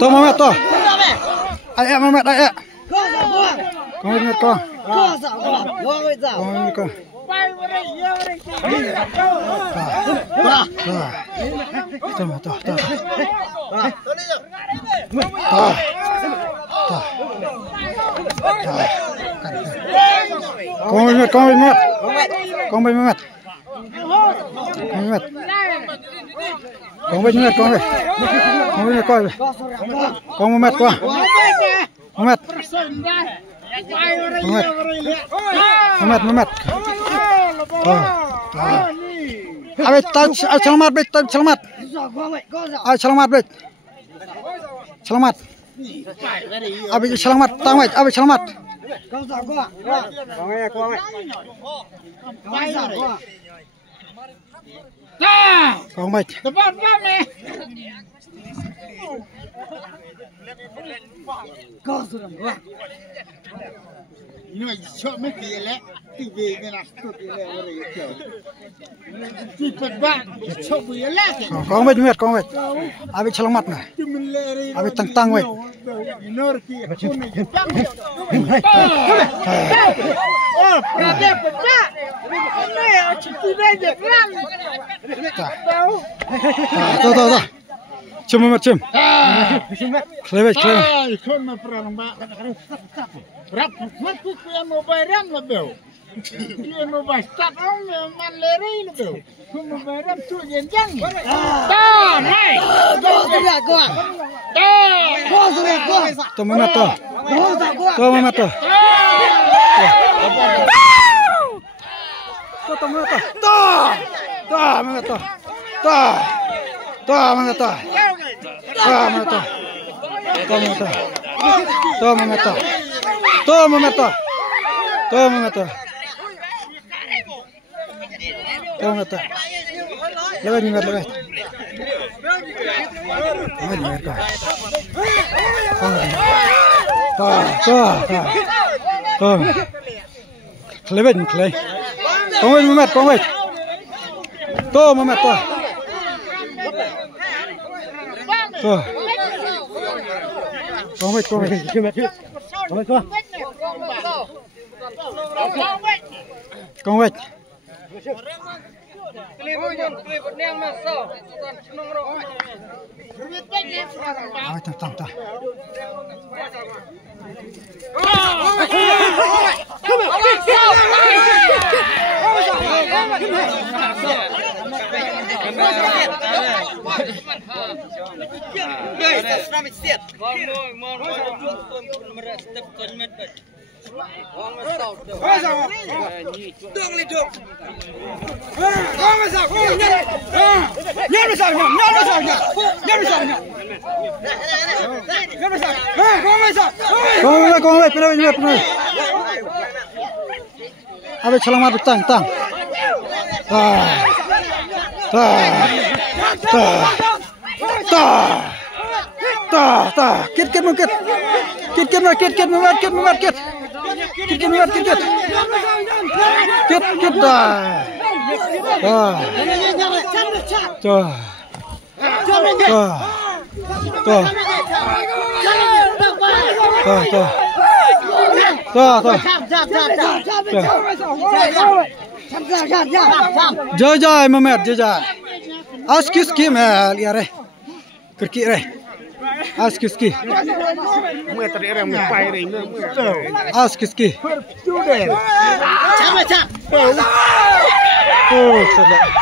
To Mamet to. Ai Mamet ai. Con Mamet con. Con con. Con Mamet con Mamet. Con Mamet. Con Mamet. Con bên Mamet con về. Con bên coi về. Con Mamet qua. Mamet. Mamet. Mamet. Abis selamat bet selamat. Selamat bet. Selamat. Abis selamat tamat abis selamat. Con mệt. Noi ciò mi chiede, ti vedi una stupida ti perba, ciò mi lagi. Con mệt con mệt. Abis selamat nah. Abis tang mệt. Norki, Tuh. Cium Mamet cium. Kelewet. Kon ma perang ba. Rap, mati ku mau bayram lebih. Dia mau bastak man leri lebih. Ku mau bayram tu jenjang. Dah, hai. Gua. Tuh Mamet tuh. Tuh Mamet tuh. Tuh Mamet tuh. Tuh Mamet tuh. Tuh Mamet tuh. Lewat. Kelewet. Con vết. Tuh Mamet tuh. Tuh. Con vết. Con vết. Tang. Abis selamat tang. Kit Mamet. Jajah Mamet jajah. Askiski mel ya re. Kerki re. Askiski. Mu tadi era mu pai re. Askiski. Tu deh. Oh, sedap.